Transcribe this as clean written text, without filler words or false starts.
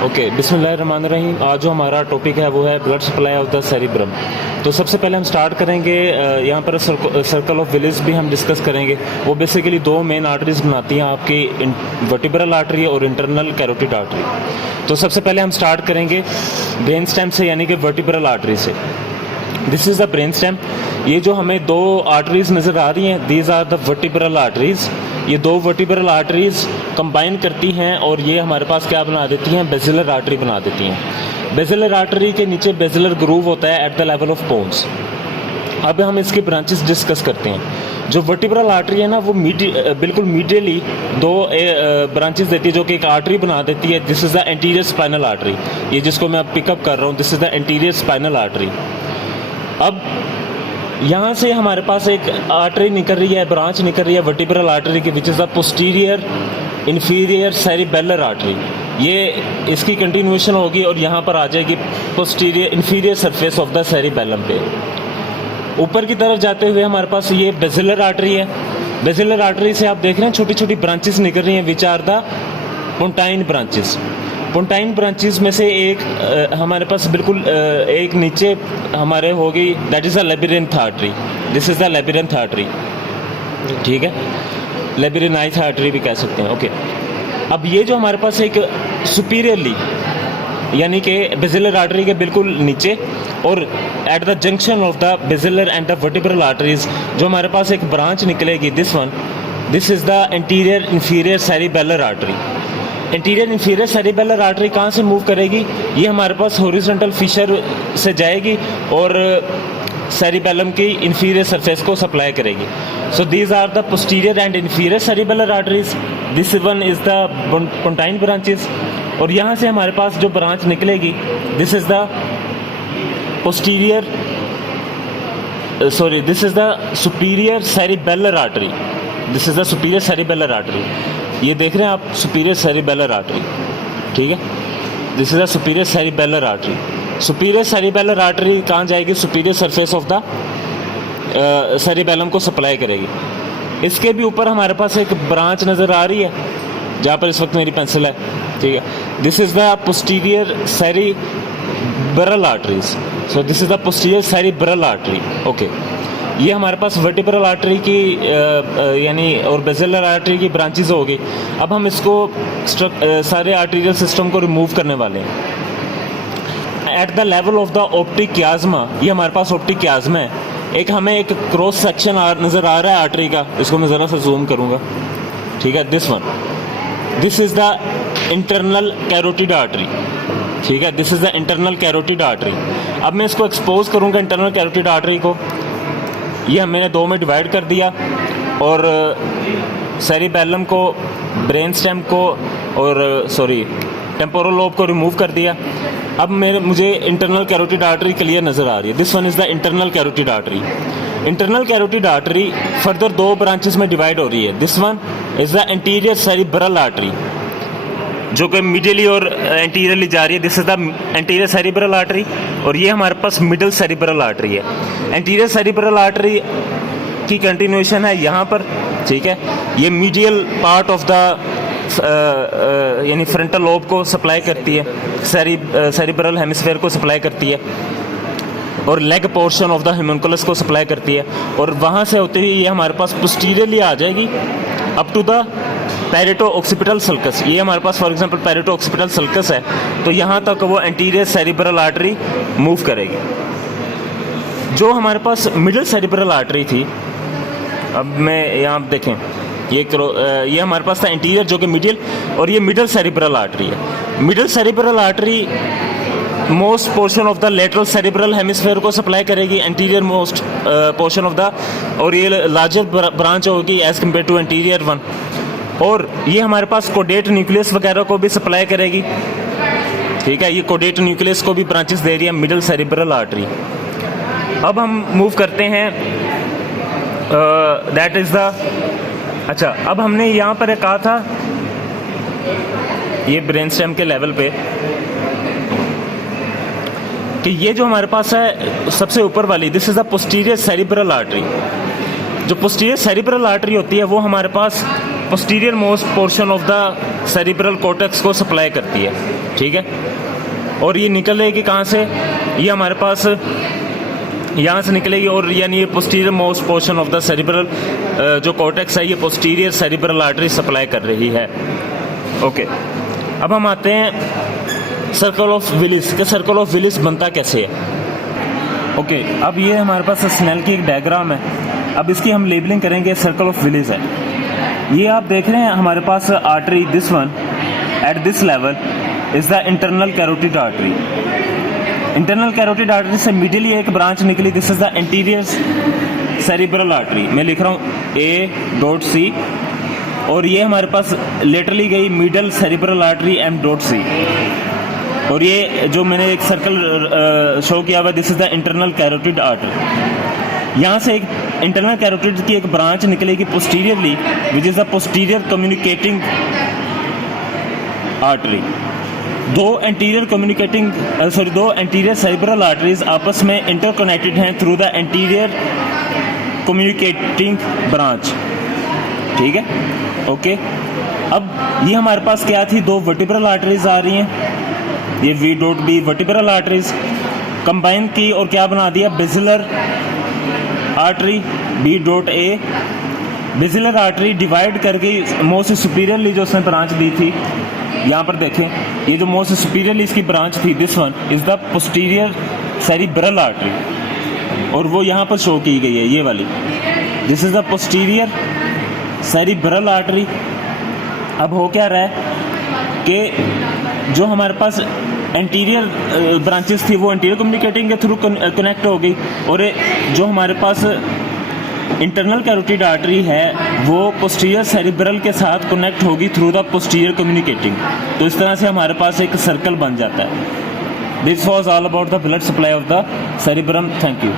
Okay, बिस्मिल्लाहिर्रहमानिर्रहीम। आज जो हमारा टॉपिक है वो है blood supply of the cerebrum. तो सबसे पहले हम स्टार्ट करेंगे, यहाँ पर सर्कल ऑफ विलिस भी हम डिस्कस करेंगे। वो बेसिकली दो मेन आर्टरीज बनाती हैं आपकी, वर्टिब्रल आर्टरी और इंटरनल कैरोटिड आर्टरी। तो सबसे पहले हम स्टार्ट करेंगे ब्रेन स्टेम से, यानी कि वर्टिब्रल आर्टरी से। This is the brain stem. ये जो हमें दो आर्टरीज नज़र आ रही हैं, these are the vertebral arteries. ये दो वर्टिब्रल आर्टरीज कंबाइन करती हैं और ये हमारे पास क्या बना देती हैं, बेसिलर आर्टरी बना देती हैं। बेसिलर आर्टरी के नीचे बेसिलर ग्रूव होता है eight the level of bones. अब हम इसकी ब्रांचेस डिस्कस करते हैं। जो वर्टिब्रल आर्टरी है ना, वो बिल्कुल मीडियली दो ब्रांचेस देती है, जो कि एक आर्टरी बना देती है। This is the anterior spinal artery. ये जिसको मैं पिकअप कर रहा हूँ, this is the anterior spinal artery. अब यहाँ से हमारे पास एक आर्टरी निकल रही है, ब्रांच निकल रही है वर्टिब्रल आर्टरी की, which is the posterior inferior cerebellar artery. ये इसकी कंटिन्यूएशन होगी और यहाँ पर आ जाएगी posterior inferior surface of the cerebellum पे। ऊपर की तरफ जाते हुए हमारे पास ये बेसिलर आर्टरी है। बेसिलर आर्टरी से आप देख रहे हैं छोटी छोटी ब्रांचेस निकल रही हैं, which are the pontine branches. Pontine branches में से एक हमारे पास बिल्कुल एक नीचे हमारे होगी, that is the labyrinth artery. This is the labyrinth artery, ठीक है, लेबिरिनाइथ आर्टरी भी कह सकते हैं। ओके, अब ये जो हमारे पास एक सुपीरियरली, यानी कि बेसिलर आर्टरी के बिल्कुल नीचे और at the junction of the basilar and the vertebral arteries, जो हमारे पास एक ब्रांच निकलेगी, this is the anterior inferior cerebellar artery. Interior inferior cerebellar artery कहाँ से मूव करेगी? ये हमारे पास हॉरिजॉन्टल फिशर से जाएगी और सेरिबेलम की इन्फीरियर सरफेस को सप्लाई करेगी। So these are the posterior and inferior cerebellar arteries. This one is the pontine branches. और यहाँ से हमारे पास जो ब्रांच निकलेगी, this is the posterior this is the superior cerebellar artery. This is the superior cerebellar artery. ये देख रहे हैं आप, सुपीरियर सेरिबेलर आर्टरी, ठीक है। This is the superior cerebellar artery. Superior cerebellar artery कहाँ जाएगी? Superior surface of the cerebellum को सप्लाई करेगी। इसके भी ऊपर हमारे पास एक ब्रांच नज़र आ रही है, जहाँ पर इस वक्त मेरी पेंसिल है, ठीक है। This is the posterior cerebral arteries. So this is the posterior cerebral artery. Okay, ये हमारे पास वर्टिब्रल आर्टरी की यानी और बेसिलर आर्टरी की ब्रांचेस होगी। अब हम इसको सारे आर्टेरियल सिस्टम को रिमूव करने वाले हैं। At the level of the optic chiasma, ये हमारे पास ऑप्टिक कियाज्मा है। एक हमें एक क्रॉस सेक्शन नज़र आ रहा है आर्टरी का, इसको मैं ज़रा सा जूम करूँगा, ठीक है। This is the internal carotid artery, ठीक है। This is the internal carotid artery. अब मैं इसको एक्सपोज करूँगा इंटरनल कैरोटिड आर्टरी को। ये मैंने दो में डिवाइड कर दिया और सेरिबेलम को, ब्रेन स्टेम को और टेम्पोरल लोब को रिमूव कर दिया। अब मुझे इंटरनल कैरोटिड आर्टरी क्लियर नज़र आ रही है। This one is the internal carotid artery. Internal carotid artery further दो ब्रांचेस में डिवाइड हो रही है। This one is the anterior cerebral artery, जो कि मिडियली और एंटीरियरली जा रही है। This is the anterior cerebral artery. और ये हमारे पास मिडल सेरिब्रल आर्टरी है। एंटीरियर सेरिब्रल आर्टरी की कंटिन्यूएशन है यहाँ पर, ठीक है। ये मीडियल पार्ट ऑफ द यानी फ्रंटल लोब को सप्लाई करती है, सेरिब्रल हेमिस्फेयर को सप्लाई करती है और लेग पोर्शन ऑफ द होम्यूनकुलस को सप्लाई करती है। और वहाँ से होते हुए ये हमारे पास पोस्टीरियरली आ जाएगी up to the parieto occipital sulcus. ये हमारे पास for example parieto occipital sulcus है, तो यहाँ तक वो एंटीरियर सेरिब्रल आर्टरी मूव करेगी। जो हमारे पास मिडिल सेरिब्रल आर्टरी थी, अब मैं यहाँ देखें, ये हमारे पास था एंटीरियर जो कि मिडिल, और ये मिडिल सेरिब्रल आर्टरी है। Middle cerebral artery most portion of the lateral cerebral hemisphere को सप्लाई करेगी, anterior most portion of the, और ये लार्जर ब्रांच होगी as compare to anterior one. और ये हमारे पास कोडेट न्यूक्लियस वगैरह को भी सप्लाई करेगी, ठीक है। ये कोडेट न्यूक्लियस को भी ब्रांचेस दे रही है मिडिल सेरिब्रल आर्टरी। अब हम मूव करते हैं, दैट इज़ द, अच्छा, अब हमने यहाँ पर कहा था ये ब्रेन स्टेम के लेवल पे कि ये जो हमारे पास है सबसे ऊपर वाली, this is the posterior cerebral artery. जो पोस्टीरियर सेरिब्रल आर्टरी होती है वो हमारे पास posterior most portion of the cerebral cortex को सप्लाई करती है, ठीक है। और ये निकलेगी कहाँ से, ये हमारे पास यहाँ से निकलेगी, और यानी ये posterior most portion of the cerebral जो कॉर्टेक्स है ये पोस्टीरियर सेरिब्रल आर्टरी सप्लाई कर रही है। ओके, अब हम आते हैं सर्कल ऑफ विलिस के सर्कल ऑफ विलिस बनता कैसे है। ओके, अब ये हमारे पास स्नेल की एक डायग्राम है। अब इसकी हम लेबलिंग करेंगे, सर्कल ऑफ विलिस है। ये आप देख रहे हैं हमारे पास artery, this one at this level is the internal carotid artery. Internal carotid artery से मिडिली एक ब्रांच निकली, this is the anterior cerebral artery. मैं लिख रहा हूँ A.C, और ये हमारे पास लेटरली गई मिडल सेरिब्रल आर्टरी M.C, और ये जो मैंने एक सर्कल शो किया हुआ, this is the internal carotid artery. यहाँ से एक इंटरनल कैरोटिड की एक ब्रांच निकलेगी posteriorly, which is the posterior communicating artery. दो एंटीरियर सेरिब्रल आर्टरीज आपस में इंटरकनेक्टेड हैं through the anterior communicating branch, ठीक है। ओके, अब ये हमारे पास क्या थी, दो वर्टिब्रल आर्टरीज आ रही हैं, ये V.B वर्टिब्रल आर्टरीज कंबाइन की और क्या बना दिया, basilar artery B.A। Basilar artery divide करके मोस्ट सुपीरियरली जो उसने ब्रांच दी थी, यहाँ पर देखें, ये जो मोस्ट सुपीरियरली इसकी ब्रांच थी, this one is the posterior cerebral artery, और वो यहाँ पर शो की गई है, ये वाली, this is the posterior cerebral artery. अब हो क्या रहा है कि जो हमारे पास एंटीरियर ब्रांचेस थी वो एंटीरियर कम्युनिकेटिंग के थ्रू कनेक्ट हो गई, और जो हमारे पास इंटरनल कैरोटिड आर्टरी है वो पोस्टीरियर सेरिब्रल के साथ कनेक्ट होगी थ्रू द पोस्टीरियर कम्युनिकेटिंग। तो इस तरह से हमारे पास एक सर्कल बन जाता है। This was all about the blood supply of the cerebrum. Thank you.